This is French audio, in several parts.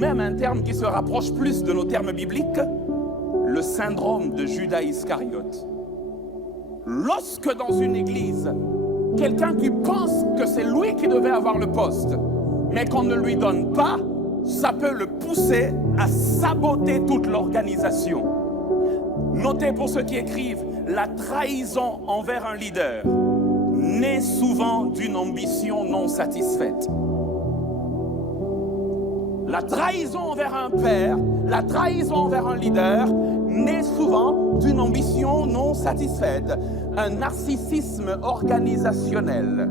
même un terme qui se rapproche plus de nos termes bibliques, le syndrome de Judas Iscariote. Lorsque dans une église, quelqu'un qui pense que c'est lui qui devait avoir le poste, mais qu'on ne lui donne pas, ça peut le pousser à saboter toute l'organisation. Notez pour ceux qui écrivent, la trahison envers un leader naît souvent d'une ambition non satisfaite. La trahison envers un père, la trahison envers un leader naît souvent d'une ambition non satisfaite, un narcissisme organisationnel.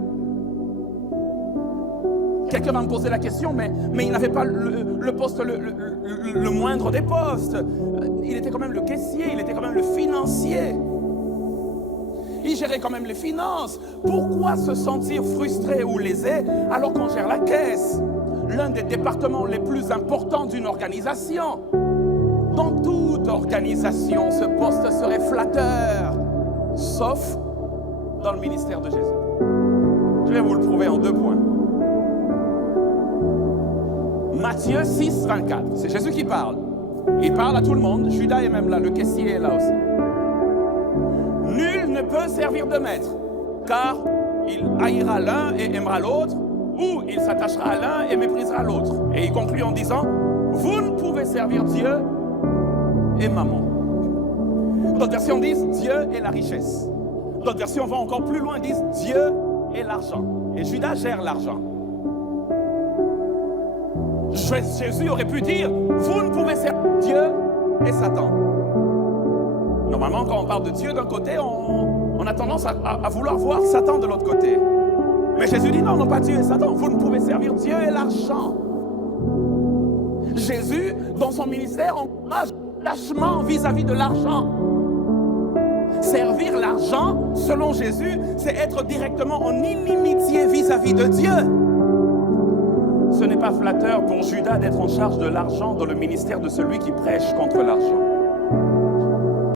Quelqu'un va me poser la question, mais il n'avait pas le poste le moindre des postes. Il était quand même le caissier, il était quand même le financier. Il gérait quand même les finances. Pourquoi se sentir frustré ou lésé alors qu'on gère la caisse? L'un des départements les plus importants d'une organisation. Dans toute organisation, ce poste serait flatteur, sauf dans le ministère de Jésus. Je vais vous le prouver en 2 points. Matthieu 6, 24, c'est Jésus qui parle. Il parle à tout le monde, Judas est même là, le caissier est là aussi. Nul ne peut servir de maître, car il haïra l'un et aimera l'autre, ou il s'attachera à l'un et méprisera l'autre. Et il conclut en disant, vous ne pouvez servir Dieu et maman. D'autres versions disent Dieu et la richesse. D'autres versions vont encore plus loin, disent Dieu et l'argent. Et Judas gère l'argent. Jésus aurait pu dire, vous ne pouvez servir Dieu et Satan. Normalement, quand on parle de Dieu d'un côté, on a tendance à vouloir voir Satan de l'autre côté. Mais Jésus dit non, non pas Dieu et Satan, vous ne pouvez servir Dieu et l'argent. Jésus, dans son ministère, encourage lâchement vis-à-vis de l'argent. Servir l'argent, selon Jésus, c'est être directement en inimitié vis-à-vis de Dieu. Ce n'est pas flatteur pour Judas d'être en charge de l'argent dans le ministère de celui qui prêche contre l'argent.